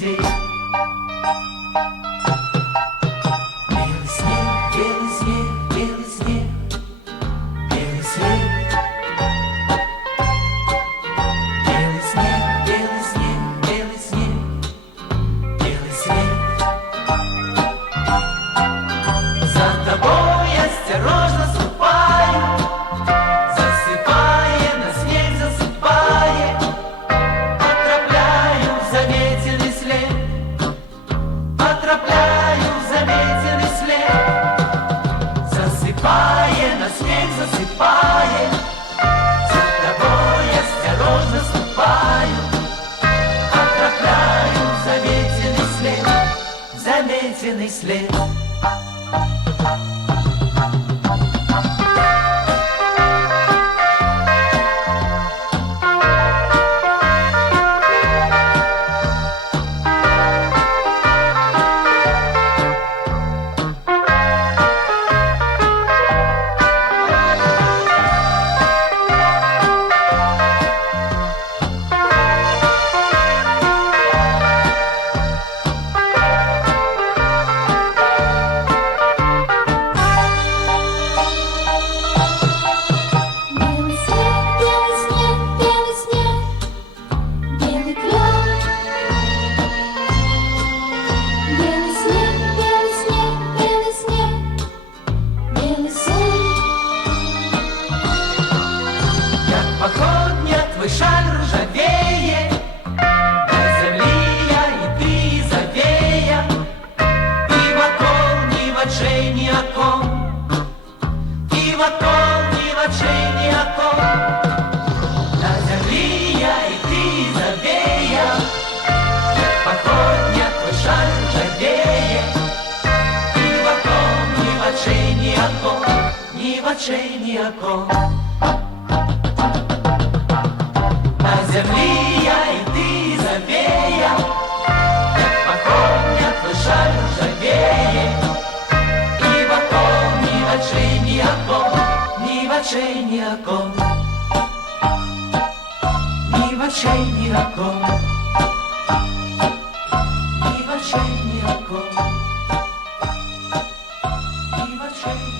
людей. Белый снег, белый снег, белый снег, белый снег. Белый снег, белый снег, белый снег, белый снег. За тобой осторожно ступаю, засыпая на снег, засыпая, отропляю в заметенный след, отропляю в заметенный след. Засыпая на снег, засыпая, за тобой осторожно ступаю, отропляю в заметенный след, в заметенный след. Твой шаль ржавее, до земли я и ты завея, и вокол ни в очей ни о ком, и вокол ни в очей ни о ком. До земли я и ты завея, походня твой шаль ржавее, и вокол ни в очей ни о ком, ни в очей ни о ком. На земли я и ты завея, как походня твой шаль ржавее, и вокол ни в очей ни о ком, ни в очей ни о ком, ни в очей ни о ком, ни в очей ни о ком, ни в очей.